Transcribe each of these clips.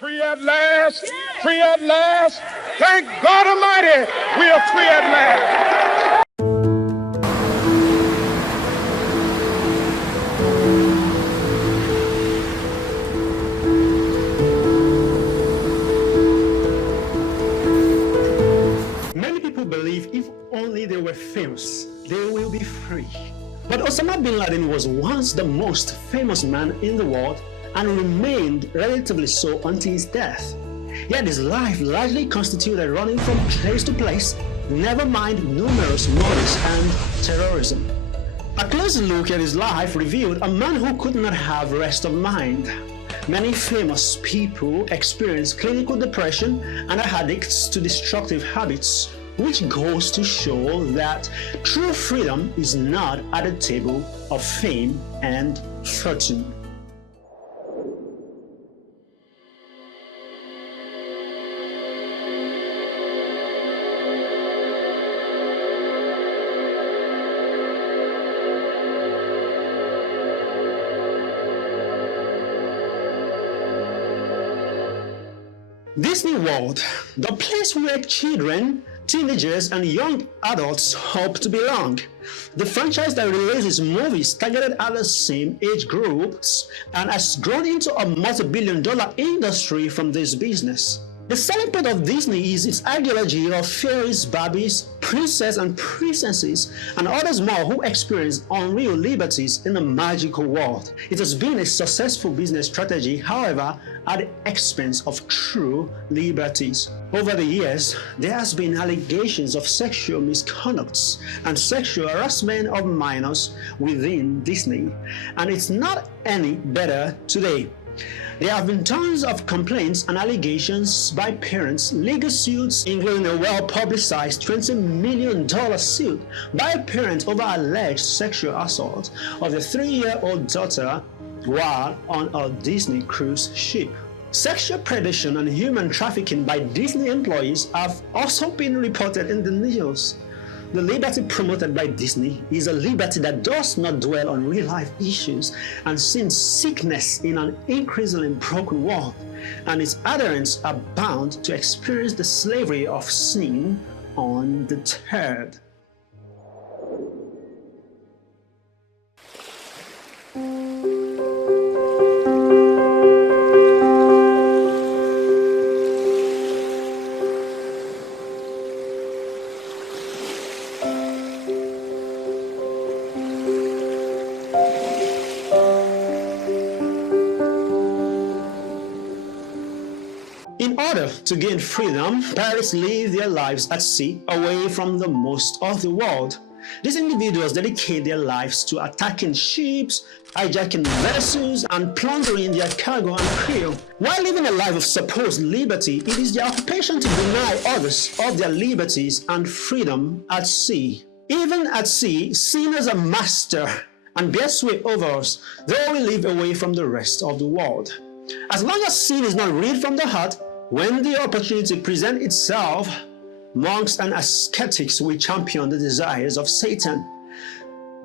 Free at last, free at last. Thank God Almighty, we are free at last. Many people believe if only they were famous, they will be free. But Osama bin Laden was once the most famous man in the world and remained relatively so until his death. Yet his life largely constituted running from place to place, never mind numerous murders and terrorism. A close look at his life revealed a man who could not have rest of mind. Many famous people experience clinical depression and are addicts to destructive habits, which goes to show that true freedom is not at the table of fame and fortune. Disneyworld, the place where children, teenagers, and young adults hope to belong. The franchise that releases movies targeted at the same age groups and has grown into a multi-billion-dollar industry from this business. The selling point of Disney is its ideology of fairies, Barbies, princesses and princesses, and others more who experience unreal liberties in a magical world. It has been a successful business strategy, however, at the expense of true liberties. Over the years, there has been allegations of sexual misconducts and sexual harassment of minors within Disney, and it's not any better today. There have been tons of complaints and allegations by parents, legal suits, including a well-publicized $20 million suit by a parent over alleged sexual assault of their 3-year-old daughter while on a Disney cruise ship. Sexual predation and human trafficking by Disney employees have also been reported in the news. The liberty promoted by Disney is a liberty that does not dwell on real-life issues and sees sickness in an increasingly broken world, and its adherents are bound to experience the slavery of sin undeterred. In order to gain freedom, pirates live their lives at sea, away from the most of the world. These individuals dedicate their lives to attacking ships, hijacking vessels, and plundering their cargo and crew. While living a life of supposed liberty, it is their occupation to deny others of their liberties and freedom at sea. Even at sea, sin is a master and bears sway over us, though we live away from the rest of the world. As long as sin is not rid from the heart, when the opportunity presents itself, monks and ascetics will champion the desires of Satan.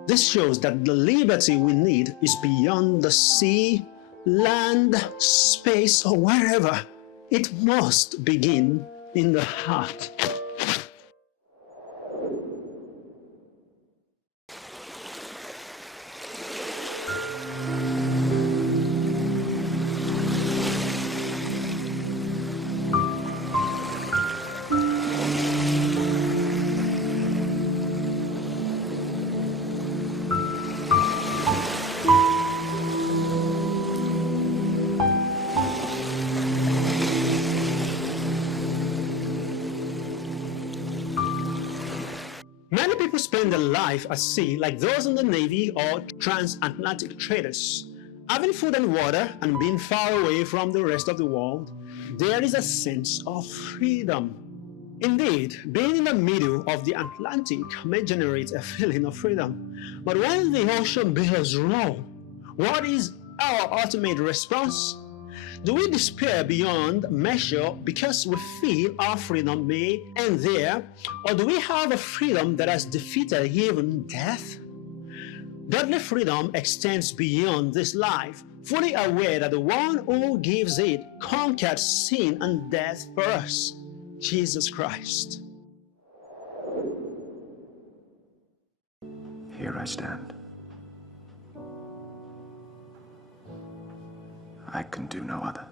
This shows that the liberty we need is beyond the sea, land, space, or wherever. It must begin in the heart. Many people spend their life at sea like those in the Navy or transatlantic traders. Having food and water and being far away from the rest of the world, there is a sense of freedom. Indeed, being in the middle of the Atlantic may generate a feeling of freedom. But when the ocean billows roll, what is our ultimate response? Do we despair beyond measure because we feel our freedom may end there? Or do we have a freedom that has defeated even death? Godly freedom extends beyond this life, fully aware that the one who gives it conquered sin and death for us, Jesus Christ. Here I stand. I can do no other.